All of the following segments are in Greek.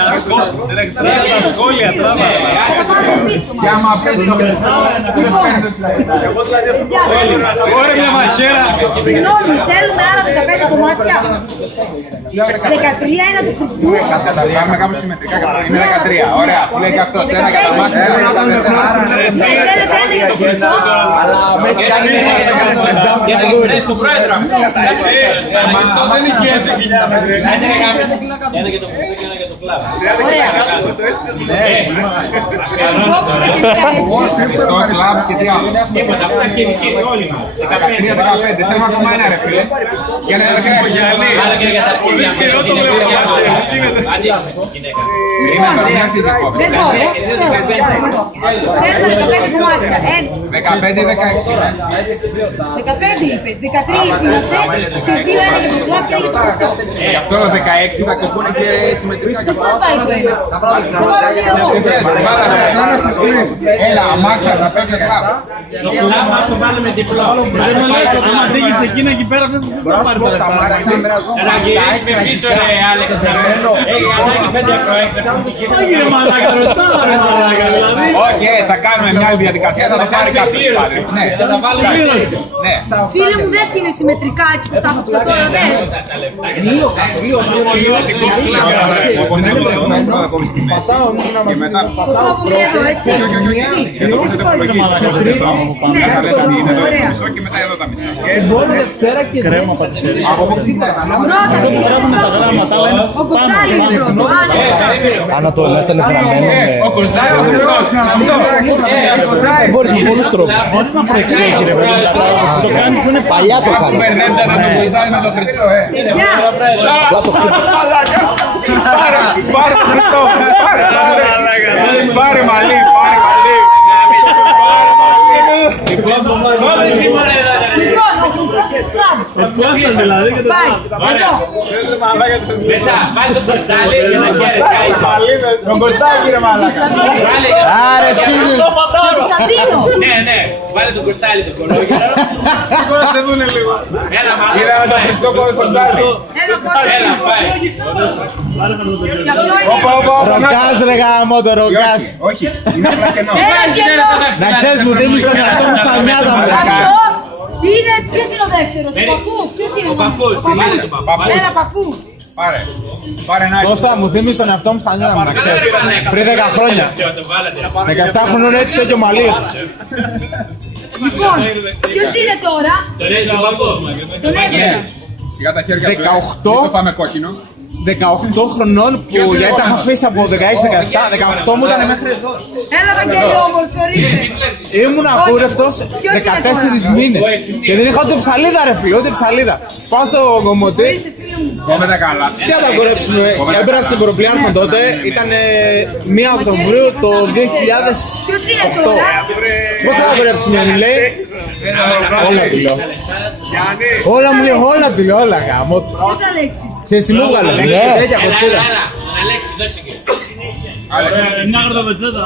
Τα σχόλια τώρα. Και άμα πέσει το Χριστό, ποιος παίρνει το συνταγή. Ωραία μια μαχαίρα. Συγγνώμη, θέλουμε άλλα 15 κομμάτια. 13 είναι του Χριστού. Πάμε κάπου συμμετρικά, είναι 13. Ωραία, που λέει και αυτός, ένα καταμάξι. Ναι, θέλετε ένα για τον Χριστό. Αλλά μέχρι κάνει Το πρόεδρο. Αυτό δεν οικιάζει χιλιάδες. Ένα για το Χριστό και ένα για το κλαμπ. Χριστό, κλαμπ και τι άλλο. Τίποτα, αυτά και όλοι μας. 13-15, θέλουμε ακόμα ένα ρε φίλε. Για να είναι υπογιαλή. Άρα και για τα αρχίδια. Καιρό το βλέπω μαχαίρα. Τι γίνεται. Άντε, γυναίκα. Είναι τώρα, μην έρθει δικό. Δεν μπορώ. Θέλουμε 15 κομμάτια. 15-16. 15 είπε. 13 είμαστε. Και 2 είναι για τον κλαμπ και ένα για τον Χριστό. Γι' αυτό το 16 θα κοπούν και συμμετρικά. Και πού θα πάει το ένα. Έλα, αμάξα, θα παίρνει κλαμπ. Το κλαμπ μας το βάλουμε διπλό. Άμα τύχεις εκείνα εκεί πέρα, δεν θα πάρει τα λεφτά. Να γυρίσουμε πίσω ρε Άλεξ. Έχει ανάγκη 5 ευρώ έξω. Όχι ρε μαλάκα, ρωτάω ρε μαλάκα, δηλαδή. Όχι, θα κάνουμε μια άλλη διαδικασία, θα το πάρει κάποιος πάλι. Ναι, Θα τα βάλουμε Πλήρωση. ναι. Φίλε μου, δεν είναι συμμετρικά έτσι που τα άκουσα τώρα, δες. Και μετά Το κόβω και εδώ, έτσι. και μετά εδώ τα μισά. Κρέμα πατησέρι. Από πού ξεκινάει. Πρώτα, ο Κοστάλης είναι πρώτο. Άνα το λέτε γραμμένο Ο Κωστάρης ο Χριστός. μπορείς με πολλούς τρόπους. Όχι να προεξέχει ρε παιδί. Το κάνει που είναι Παλιά το κάνει. Μπερδέψατε τον Κωστάρη με τον Χριστό, Απλά το χτύπημα. Πάρε τον Χριστό. Πάρε μαλλί, πάρε μαλλί. Όλη σήμερα εδώ. Εκπλάστα δηλαδή και το Πάει, εδώ. Μετά, βάλει τον Κωστάλη για να χαίρεται. Τον Κωστάκη ρε μαλάκα. Άρε τσίλι. Κωνσταντίνο. Ναι, ναι, βάλε τον Κωστάλη τον κολόγερο. σηκώστε δούνε λίγο. Έλα Είδα με τον Χριστό Κωστάκη. Έλα, Κώστα. Έλα, φάει. Γι' αυτό είναι. Ροκάς ρε γάμο το ροκάς. Όχι, είναι απλά κενό. Ένα κενό. Να ξέρεις μου δίνεις τον εαυτό μου στα νιάτα μου. Αυτό είναι, ποιος είναι ο δεύτερος, ο παππούς, ποιος είναι Ο παππούς, ο παππούς. είναι το παππού. Έλα παππού. Πάρε. Πάρε ένα. Κώστα μου δίνεις τον εαυτό μου στα νιάτα μου να ξέρεις. Πριν 10 χρόνια. 17 χρονών έτσι τέτοιο μαλλί. Λοιπόν, ποιος είναι τώρα, Τον έτσι ο παππούς. τον έδωσα. Σιγά τα χέρια σου. 18. Μην το φάμε κόκκινο. 18 χρονών που γιατί τα είχα αφήσει από 16-17, 18 μου ήταν μέχρι εδώ. Έλα Βαγγέλη όμως, ορίστε. Ήμουν ακούρευτος 14 μήνες και δεν είχα ούτε ψαλίδα ρε φίλε, ούτε ψαλίδα. Πάω στο κομμωτή, Ορίστε φίλε μου. Πάμε τα καλά. τι θα τα κορέψουμε, έμπαινα στην Προπλιάρχο τότε, ήταν 1 Οκτωβρίου το 2008. Ποιος είναι τώρα, Πώς θα τα κορέψουμε, μου λέει. Όλα του λέω. Όλα μου λέει, όλα του λέω, όλα γάμο. ποιος Αλέξης. Ξέρεις τι μου έβγαλε, τέτοια κοτσίδα. Έλα, τον Αλέξη, δώσε και. Μια γροτοπετσέτα.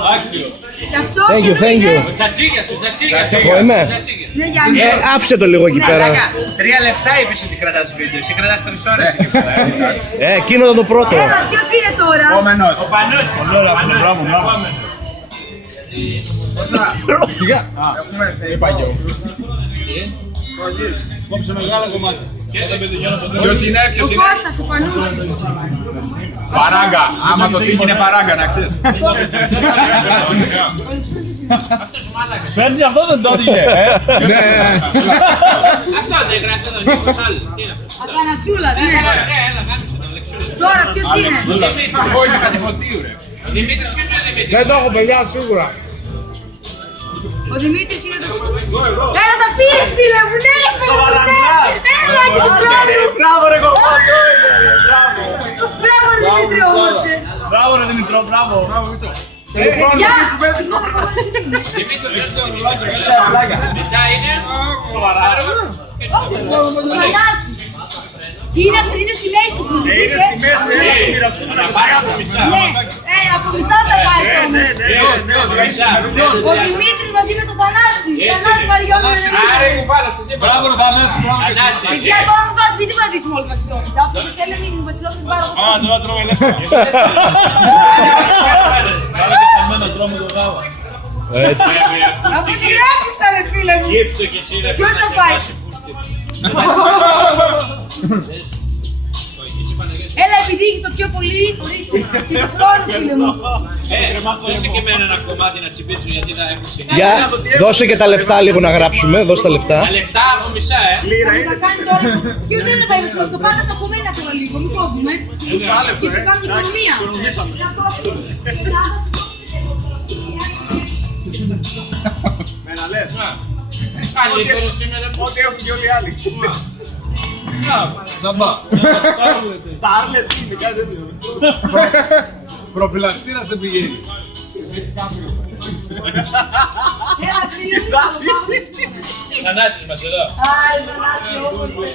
Γι' αυτό Thank you, thank you. Τσατσίγιας, τσατσίγιας. Εγώ είμαι. Ναι, Γιάννη. Άφησε το λίγο εκεί πέρα. 3 λεπτά είπες ότι κρατάς βίντεο, εσύ κρατάς 3 ώρες εκεί πέρα. Εκείνο ήταν το πρώτο. Έλα, ποιος είναι τώρα. Επόμενος. Ο Πανός, Σιγά. Είπα και εγώ. Κόψε μεγάλα κομμάτια. Ποιος είναι, Ο ποιος είναι. Κώστας, ο Πανούσης. Παράγκα. Άμα το τύχει είναι παράγκα να ξέρεις. αυτός ο μάλακας. Πέρσι αυτό δεν το έτυχε. Ναι. Αυτό δεν γράφει εδώ, μήπως άλλο. Τι είναι αυτό. Αθανασούλας, ναι. Έλα, γάμισε τον Αλεξούλα. Τώρα ποιος είναι. Εγώ είμαι Χατζηφωτίου ρε. Ο Δημήτρης, ποιος είναι ο Δημήτρης. Δεν το έχω παιδιά σίγουρα. Ο Δημήτρης είναι το... Έλα τα πήρες φίλε μου, ναι ρε φίλε μου, ναι. Έλα και το πρόβλημα. Μπράβο ρε κομμάτι. Μπράβο ρε Δημήτρη όμως. Μπράβο ρε Δημητρό, μπράβο. Γεια. Μετά είναι σοβαρά. Θανάσης. Είναι στη μέση του χρονικού. Να πάρει από μισά. Ναι, από μισά θα πάει όμως. Ο Δημήτρης μαζί με τον Θανάση. Θανάση Μαριώτη. Άρε κουβάλα, σε είπα. Μπράβο, ρε Θανάση, μπράβο. Θανάση. Παιδιά, τώρα μου φάτε, μην την πατήσουμε όλοι βασιλόπιτα. Αυτό που θέλει μήνυμα βασιλόπιτα την πάρω. Α, τώρα τρώμε ελεύθερα. Εμένα τρώμε το γάβα. Από την ράπηξα ρε φίλε μου. Γύφτο και εσύ ρε. Ποιος θα φάει? Έλα, επειδή έχεις το πιο πολύ, ορίστε. Και το χρόνο φίλε μου. Δώσε και εμένα ένα κομμάτι να τσιμπήσω γιατί θα έχω συνέχεια. Για, δώσε και τα λεφτά λίγο να γράψουμε, δώσε τα λεφτά. Τα λεφτά από μισά, Θα τα κάνει τώρα. Ποιος δεν θα φάει βασιλόπιτα, πάρτε το από μένα τώρα λίγο, μην κόβουμε. Και θα κάνουμε οικονομία. Καλύτερο σήμερα. Ό,τι έχουν και όλοι οι άλλοι. Ζαμπά. Στάρλετ είναι κάτι τέτοιο. Προπυλακτήρα σε πηγαίνει. Έλα, φίλε μου, θα το πάμε. Θανάσης μας εδώ. Άι, Θανάση, όμορφες.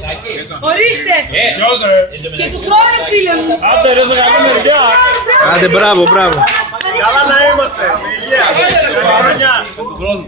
Σάκη. Ορίστε. Ποιος ρε. Και του χρόνου φίλε μου. Άντε ρε, σε καλή μεριά. Άντε, μπράβο, μπράβο. Καλά να είμαστε. Με υγεία. Καλή χρονιά. Του χρόνου.